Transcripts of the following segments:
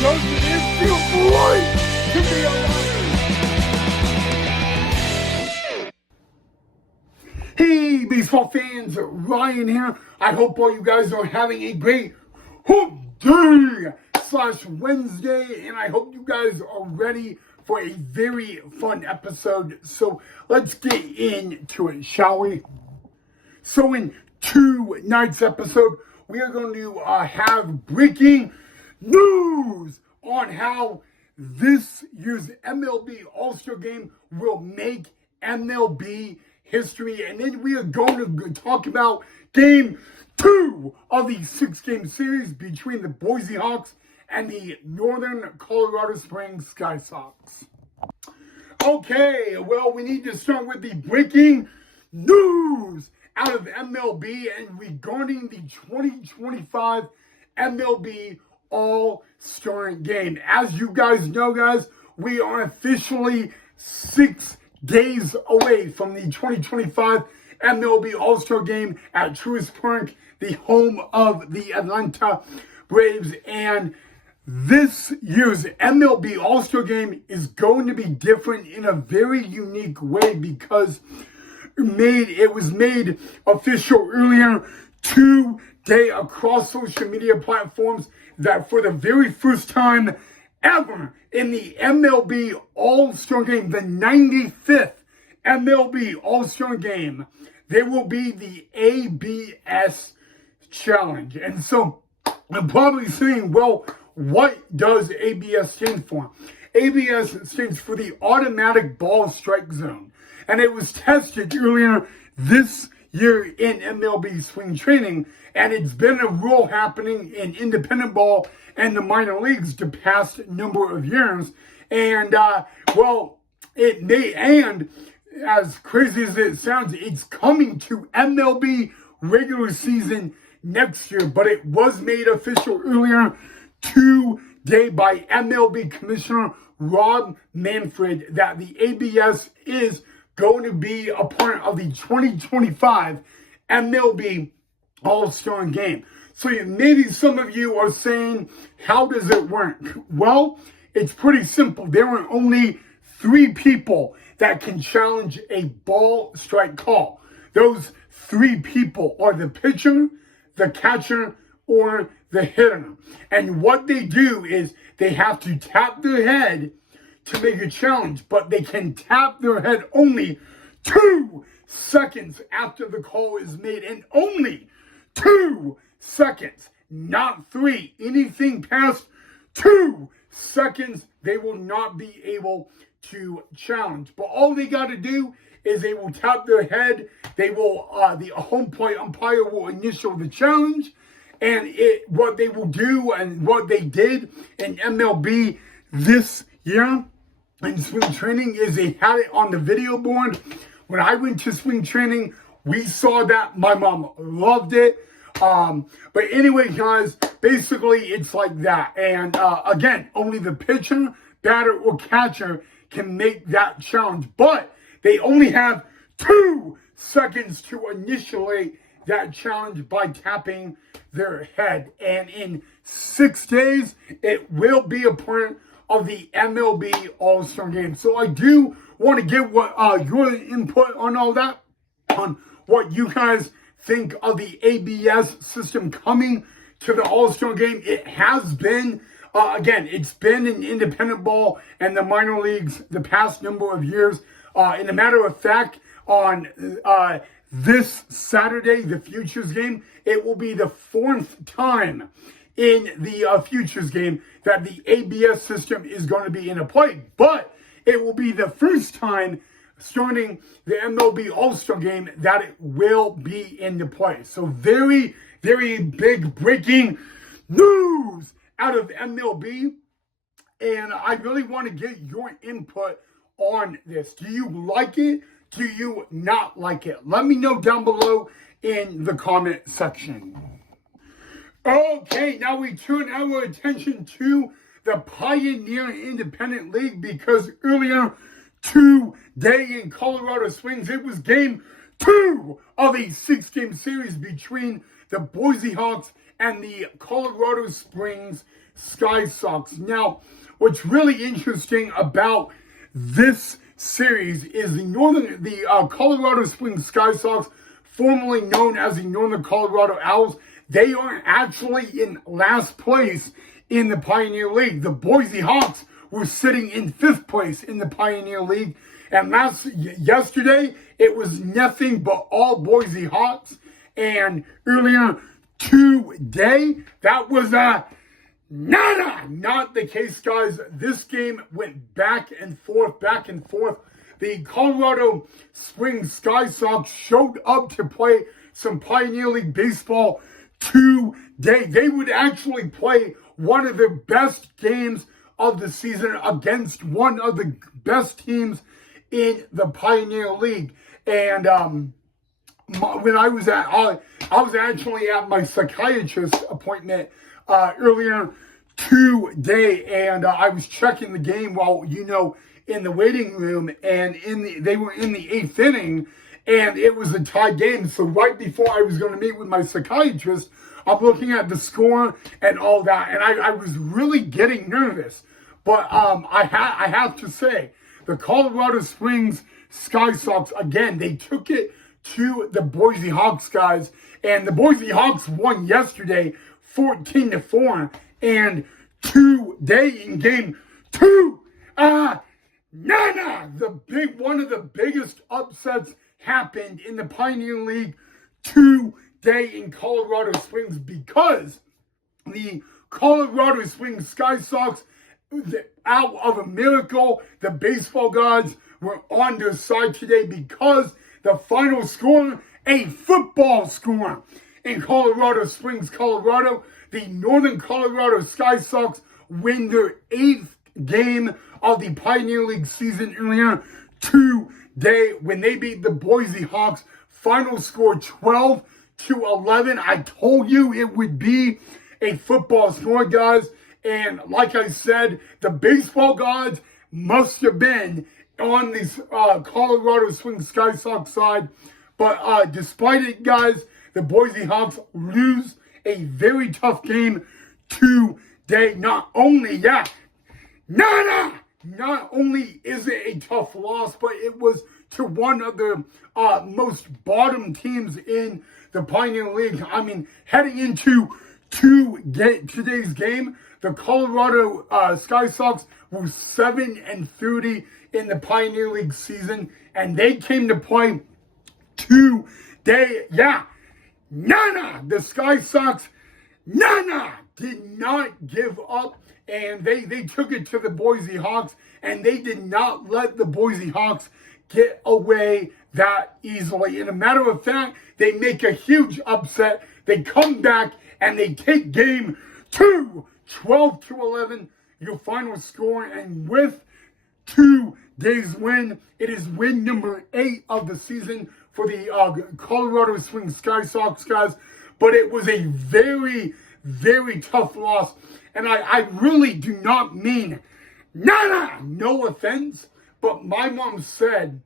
Doesn't it feel great to be alive? Hey, baseball fans, Ryan here. I hope all you guys are having a great hump day / Wednesday, and I hope you guys are ready for a very fun episode. So let's get into it, shall we? So in tonight's episode, we are going to have breaking news on how this year's MLB All-Star Game will make MLB history. And then we are going to talk about Game 2 of the 6-game series between the Boise Hawks and the Northern Colorado Springs SkySox. Okay, well, we need to start with the breaking news out of MLB and regarding the 2025 MLB All-Star Game. As you guys know, guys, we are officially 6 days away from the 2025 MLB All-Star Game at Truist Park, the home of the Atlanta Braves. And this year's MLB All-Star Game is going to be different in a very unique way because it was made official earlier today across social media platforms that for the very first time ever in the MLB All-Star Game, the 95th MLB All-Star Game, there will be the ABS Challenge. And so I'm probably saying, well, what does ABS stand for? ABS stands for the Automatic Ball Strike Zone. And it was tested earlier this year in MLB spring training. And it's been a rule happening in independent ball and the minor leagues the past number of years. And, it may, and as crazy as it sounds, it's coming to MLB regular season next year. But it was made official earlier today by MLB Commissioner Rob Manfred that the ABS is going to be a part of the 2025 MLB All-Star Game. So maybe some of you are saying, how does it work? Well, it's pretty simple. There are only 3 people that can challenge a ball strike call. Those 3 people are the pitcher, the catcher, or the hitter. And what they do is they have to tap their head to make a challenge, but they can tap their head only 2 seconds after the call is made, and only 2 seconds, not 3. Anything past 2 seconds, they will not be able to challenge. But all they got to do is they will tap their head. They will, the home plate umpire will initial the challenge, and what they will do and what they did in MLB this year in spring training is they had it on the video board. When I went to spring training, we saw that. My mom loved it. But anyway, guys, basically it's like that. And again, only the pitcher, batter, or catcher can make that challenge. But they only have 2 seconds to initiate that challenge by tapping their head. And in 6 days, it will be a part of the MLB All-Star Game. So I do want to get what your input on all that, on what you guys think of the ABS system coming to the All-Star Game. It has been, again, it's been in independent ball and the minor leagues the past number of years. In a matter of fact, on this Saturday, the Futures Game, it will be the 4th time in the Futures Game that the ABS system is going to be in play. But it will be the first time starting the MLB All-Star Game that it will be into play. So very, very big breaking news out of MLB. And I really want to get your input on this. Do you like it? Do you not like it? Let me know down below in the comment section. Okay, now we turn our attention to the Pioneer Independent League because earlier today in Colorado Springs, it was game 2 of a 6-game series between the Boise Hawks and the Colorado Springs SkySox. Now, what's really interesting about this series is the Colorado Springs SkySox, formerly known as the Northern Colorado Owls, they are actually in last place in the Pioneer League. The Boise Hawks were sitting in 5th place in the Pioneer League. And yesterday, it was nothing but all Boise Hawks. And earlier today, that was not the case, guys. This game went back and forth, back and forth. The Colorado Springs SkySox showed up to play some Pioneer League baseball today. They would actually play one of the best games of the season against one of the best teams in the Pioneer League. And when I was actually at my psychiatrist appointment earlier today, and I was checking the game while, in the waiting room, and they were in the 8th inning, and it was a tie game. So right before I was going to meet with my psychiatrist, I'm looking at the score and all that, and I was really getting nervous. But I have to say, the Colorado Springs SkySox, again, they took it to the Boise Hawks, guys, and the Boise Hawks won yesterday 14-4, and today in game 2, one of the biggest upsets happened in the Pioneer League today in Colorado Springs, because the Colorado Springs SkySox, out of a miracle, the baseball gods were on their side today, because the final score, a football score in Colorado Springs, Colorado, the Northern Colorado SkySox win their 8th game of the Pioneer League season earlier today when they beat the Boise Hawks. Final score 12-11. I told you it would be a football score, guys. And like I said, the baseball gods must have been on this Colorado Springs SkySox side. But despite it, guys, the Boise Hawks lose a very tough game today. Not only is it a tough loss, but it was to one of the most bottom teams in the Pioneer League. I mean, heading into today's game, the Colorado SkySox were 7-30 in the Pioneer League season, and they came to play today. The SkySox, did not give up, and they took it to the Boise Hawks, and they did not let the Boise Hawks get away that easily. In a matter of fact, they make a huge upset. They come back, and they take game 2, 12-11, your final score. And with today's win, it is win number 8 of the season for the Colorado Springs SkySox, guys. But it was a very, very tough loss. And I really do not mean, no offense, but my mom said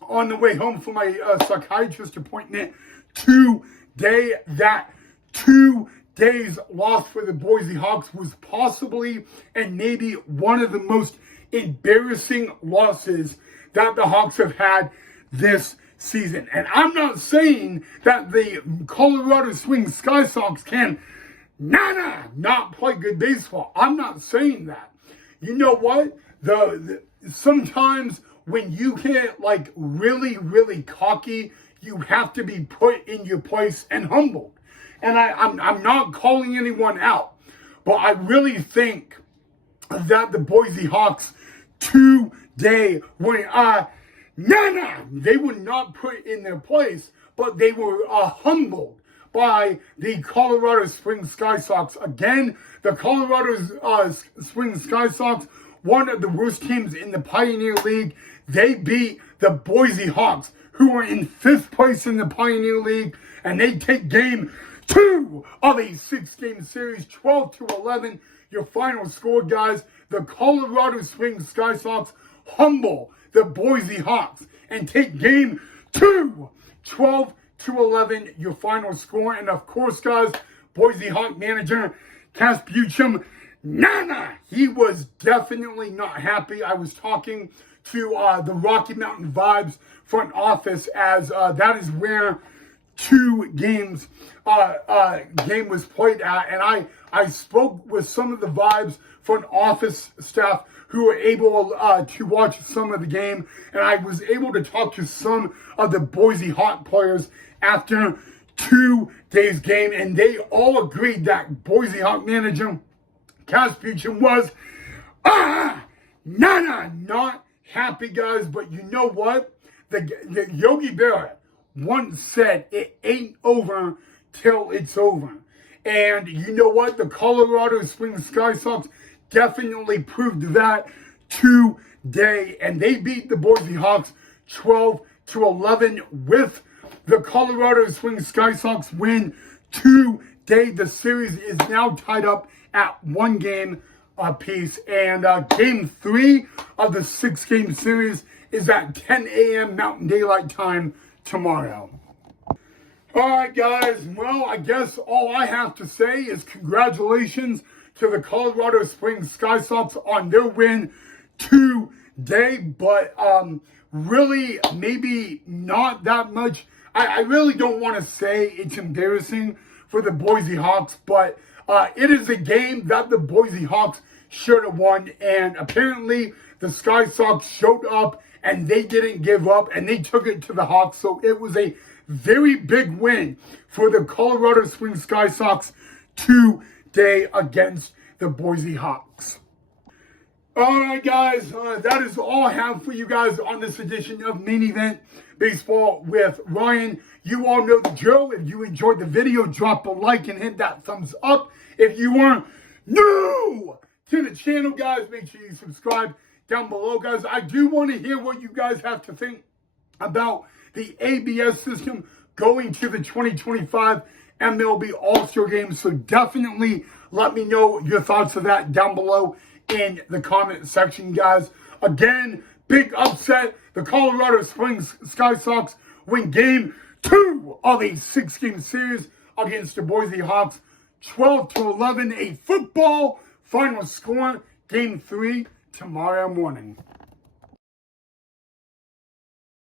on the way home from my psychiatrist appointment today that today's loss for the Boise Hawks was possibly and maybe one of the most embarrassing losses that the Hawks have had this season. And I'm not saying that the Colorado Springs SkySox can not play good baseball. I'm not saying that. You know what? Sometimes when you get like really, really cocky, you have to be put in your place and humbled. And I'm not calling anyone out, but I really think that the Boise Hawks today were they were not put in their place, but they were humbled by the Colorado Springs SkySox. Again, the Colorado Springs SkySox, one of the worst teams in the Pioneer League. They beat the Boise Hawks, who are in 5th place in the Pioneer League, and they take game 2 of a 6-game series, 12-11. Your final score, guys. The Colorado Springs SkySox humble the Boise Hawks and take game 2, 12-11. Your final score. And of course, guys, Boise Hawk manager Cass Bucham, He was definitely not happy. I was talking to the Rocky Mountain Vibes front office, as that is where two games game was played at, and I spoke with some of the Vibes front office staff who were able to watch some of the game, and I was able to talk to some of the Boise Hawk players after 2 days game, and they all agreed that Boise Hawk manager Kaspuchin was not happy, guys. But you know what? The Yogi Berra once said, it ain't over till it's over. And you know what? The Colorado Springs SkySox definitely proved that today. And they beat the Boise Hawks 12-11 with the Colorado Springs SkySox win today. The series is now tied up at 1 game apiece. And game 3 of the 6-game series is at 10 a.m. Mountain Daylight Time tomorrow. All right, guys. Well, I guess all I have to say is congratulations to the Colorado Springs SkySox on their win today. But really, maybe not that much. I really don't want to say it's embarrassing for the Boise Hawks, but it is a game that the Boise Hawks should have won. And apparently, the SkySox showed up and they didn't give up and they took it to the Hawks. So it was a very big win for the Colorado Springs SkySox today against the Boise Hawks. All right, guys, that is all I have for you guys on this edition of Main Event Baseball with Ryan. You all know the drill. If you enjoyed the video, drop a like and hit that thumbs up. If you are new to the channel, guys, make sure you subscribe down below, guys. I do want to hear what you guys have to think about the ABS system going to the 2025 MLB All-Star Game. So definitely let me know your thoughts of that down below in the comment section, guys. Again, big upset. The Colorado Springs SkySox win game 2 of a 6-game series against the Boise Hawks, 12-11, a football final score. Game 3 tomorrow morning.